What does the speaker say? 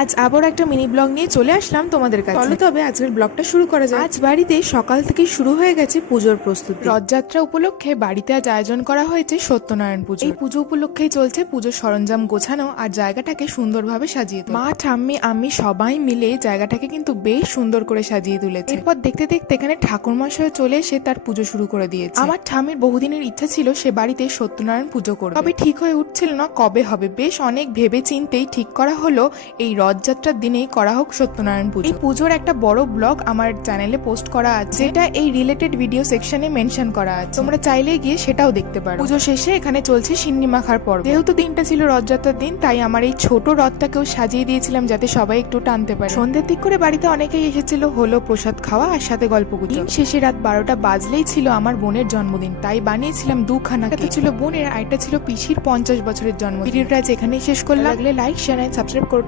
আজ আবার একটা মিনি ব্লগ নিয়ে চলে আসলাম তোমাদের কাছে। চলো তবে আজকের ব্লগটা শুরু করা যায়। আজ বাড়িতে সকাল থেকে শুরু হয়ে গেছে পুজোর প্রস্তুতি। রথযাত্রা উপলক্ষে বাড়িতে আজ আয়োজন করা হয়েছে সত্যনারায়ণ পুজো। এই পুজো উপলক্ষেই চলছে পুজোর সরঞ্জাম গোছানো আর জায়গাটাকে সুন্দরভাবে সাজিয়ে তোলা। মা ঠাম্মি আমি সবাই মিলে জায়গাটাকে কিন্তু বেশ সুন্দর করে সাজিয়ে তুলেছে। এরপর দেখতে দেখতে এখানে ঠাকুরমশাই চলে এসে তার পুজো শুরু করে দিয়েছে। আমার ঠাম্মির বহুদিনের ইচ্ছা ছিল সে বাড়িতে সত্যনারায়ণ পুজো করবে, তবে ঠিক হয়ে উঠছিল না কবে হবে। বেশ অনেক ভেবে চিন্তেই ঠিক করা হলো এই রথযাত্রার দিনেই করা হোক সত্যনারায়ণ পুজো। এই পুজোর একটা বড় ব্লগ আমার চ্যানেলে পোস্ট করা আছে, যেটা এই রিলেটেড ভিডিও সেকশনে মেনশন করা আছে, তোমরা চাইলে গিয়ে সেটাও দেখতে পারো। পুজো শেষে এখানে চলছে সিন্নি মাখার পর্ব। যেহেতু দিনটা ছিল রথযাত্রার দিন, তাই আমার এই ছোট রথটাকেও সাজিয়ে দিয়েছিলাম যাতে সবাই একটু টানতে পারে। সন্ধ্যের দিক করে বাড়িতে অনেকেই এসেছিল, হলো প্রসাদ খাওয়া আর সাথে গল্পগুজব। শেষে রাত 12টা বাজলেই ছিল আমার বোনের জন্মদিন, তাই বানিয়েছিলাম দুখানা। একটা ছিল বোনের আর একটা ছিল পিসির 50 বছরের জন্মদিন। ভিডিওটা আজ এখানেই শেষ করলাম। লাগলে লাইক শেয়ার এন্ড সাবস্ক্রাইব করো।